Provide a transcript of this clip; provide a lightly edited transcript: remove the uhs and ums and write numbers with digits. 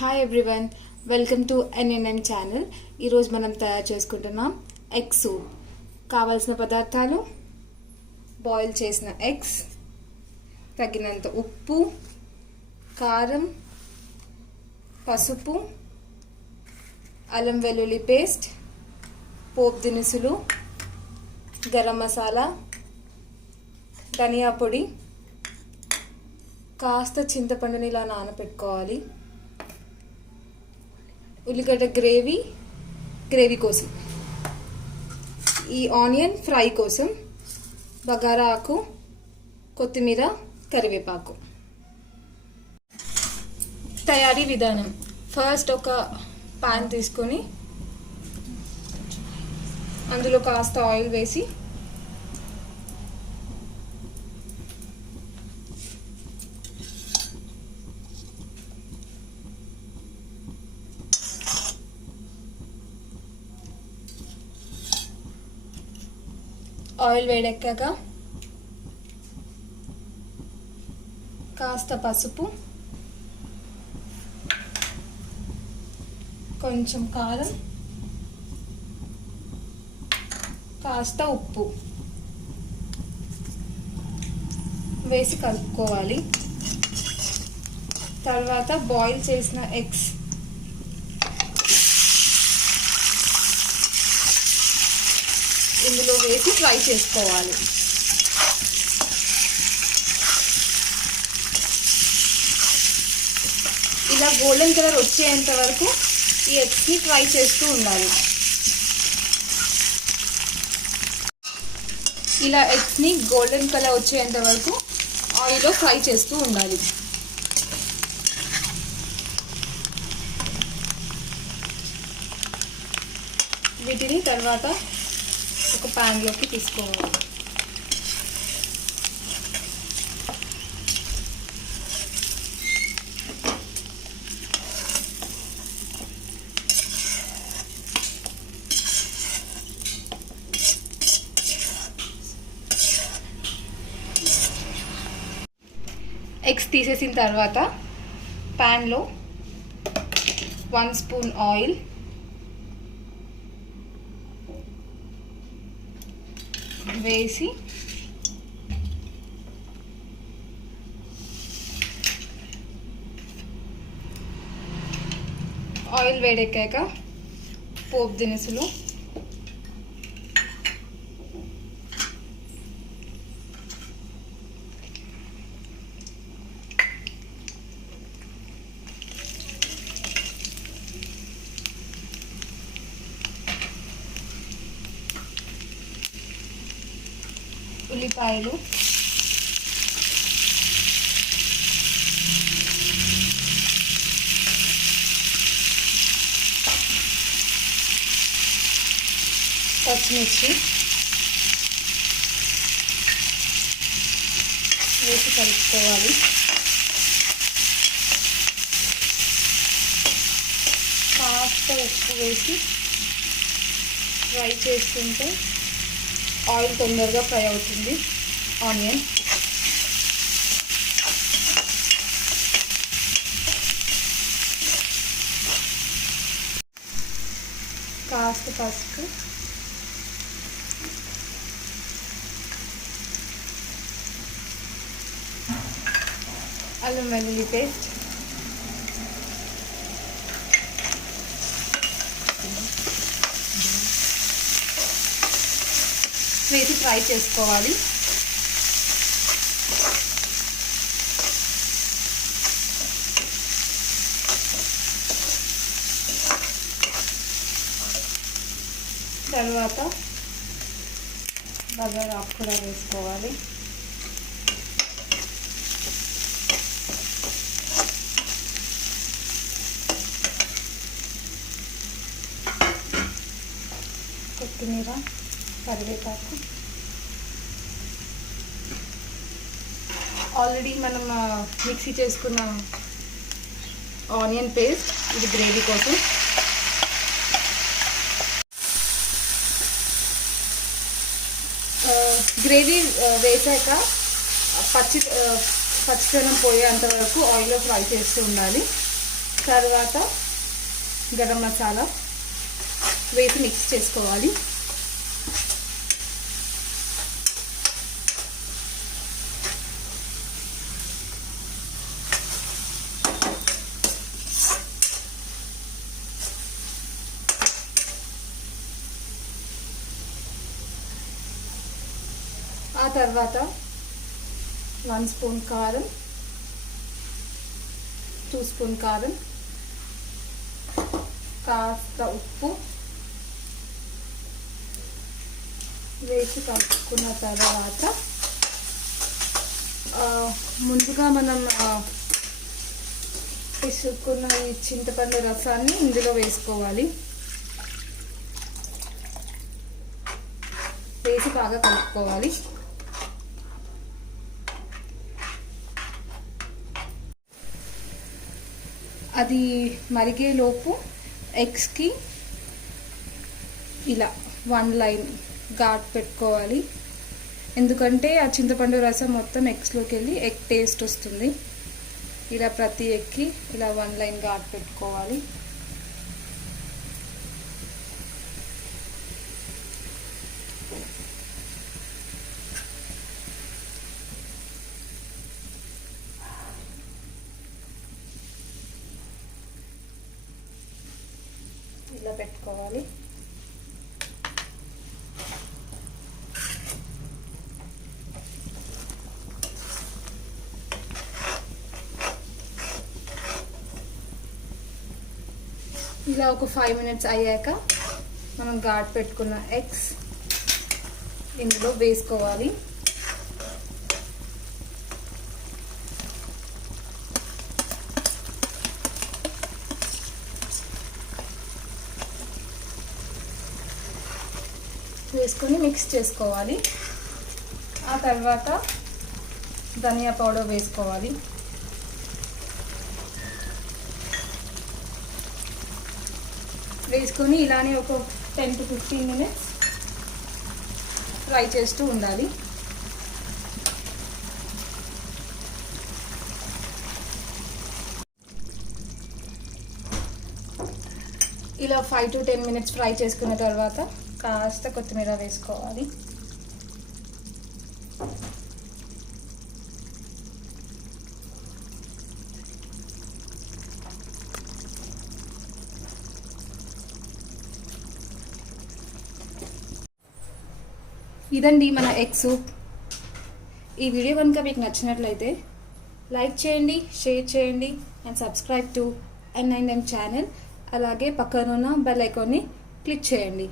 Hi everyone, welcome to NNM channel. ఈరోజు మనం తయారు చేసుకుంటున్నాం ఎగ్ సూప్. కావాల్సిన పదార్థాలు: బాయిల్ చేసిన ఎగ్స్, తగినంత ఉప్పు, కారం, పసుపు, అల్లం వెల్లుల్లి పేస్ట్, పోపు దినుసులు, గరం మసాలా, ధనియా పొడి, కాస్త చింతపండుని ఇలా నానబెట్టుకోవాలి, ఉల్లిగడ్డ గ్రేవీ కోసం, ఈ ఆనియన్ ఫ్రై కోసం, బగారా ఆకు, కొత్తిమీర, కరివేపాకు. తయారీ విధానం: ఫస్ట్ ఒక పాన్ తీసుకొని అందులో కాస్త ఆయిల్ వేసి ఆయిల్ వేడెక్కాక కాస్త పసుపు, కొంచెం కారం, కాస్త ఉప్పు వేసి కలుపుకోవాలి. తర్వాత బాయిల్ చేసిన ఎగ్స్ ఇందులో వేసి ఫ్రై చేసుకోవాలి. ఇలా గోల్డెన్ కలర్ వచ్చేంత వరకు ఈ ఎగ్స్ని ఫ్రై చేస్తూ ఉండాలి. ఇలా ఎగ్స్ని గోల్డెన్ కలర్ వచ్చేంత వరకు ఆయిల్లో ఫ్రై చేస్తూ ఉండాలి. వీటిని తర్వాత ఒక ప్యాన్లోకి తీసుకోవాలి. ఎగ్స్ తీసేసిన తర్వాత ప్యాన్లో 1 స్పూన్ ఆయిల్, వేసి ఆయిల్ వేడెక్కాక పోపు దినుసులు, ఉల్లిపాయలు, పచ్చిమిర్చి వేసి కలుపుకోవాలి. కాస్త ఉప్పు వేసి ఫ్రై చేసుకుంటే ఆయిల్ తొందరగా ఫ్రై అవుతుంది. ఆనియన్, కాస్త పసుపు, అల్లం వెల్లుల్లి పేస్ట్, వేసి ఫ్రై చేసుకోవాలి. తర్వాత బగారా ఆకు కూడా వేసుకోవాలి. కొత్తిమీర, కరివేపాకు. ఆల్రెడీ మనం మిక్సీ చేసుకున్న ఆనియన్ పేస్ట్, ఇది గ్రేవీ కోసం. గ్రేవీ వేసాక పచ్చిదనం పోయేంత వరకు ఆయిల్లో ఫ్రై చేస్తూ ఉండాలి. తర్వాత గరం మసాలా వేసి మిక్స్ చేసుకోవాలి. ఆ తర్వాత 1 స్పూన్ కారం, 2 స్పూన్ కారం, కాస్త ఉప్పు వేసి కలుపుకున్న తర్వాత ముందుగా మనం తీసుకున్న ఈ చింతపండు రసాన్ని ఇందులో వేసుకోవాలి. వేసి బాగా కలుపుకోవాలి. అది మరిగేలోపు ఎగ్స్కి ఇలా 1 లైన్ ఘాట్ పెట్టుకోవాలి. ఎందుకంటే ఆ చింతపండు రసం మొత్తం ఎగ్స్లోకి వెళ్ళి ఎగ్ టేస్ట్ వస్తుంది. ఇలా ప్రతి ఎగ్కి ఇలా 1 లైన్ ఘాట్ పెట్టుకోవాలి. ఇలా పెట్టుకోవాలి. ఇలా ఒక 5 మినిట్స్ అయ్యాక మనం ఘాట్ పెట్టుకున్న ఎగ్స్ ఇందులో వేసుకోవాలి. వేసుకొని మిక్స్ చేసుకోవాలి. ఆ తర్వాత ధనియా పౌడర్ వేసుకోవాలి. వేసుకొని ఇలానే ఒక 10 to 15 మినిట్స్ ఫ్రై చేస్తూ ఉండాలి. ఇలా 5 to 10 మినిట్స్ ఫ్రై చేసుకున్న తర్వాత కాస్త కొత్తిమీర వేసుకోవాలి. ఇదండి మన ఎగ్ సూప్. ఈ వీడియో కనుక మీకు నచ్చినట్లయితే లైక్ చేయండి, షేర్ చేయండి and subscribe to N9M channel. అలాగే పక్కనున్న బెల్ ఐకాన్ని క్లిక్ చేయండి.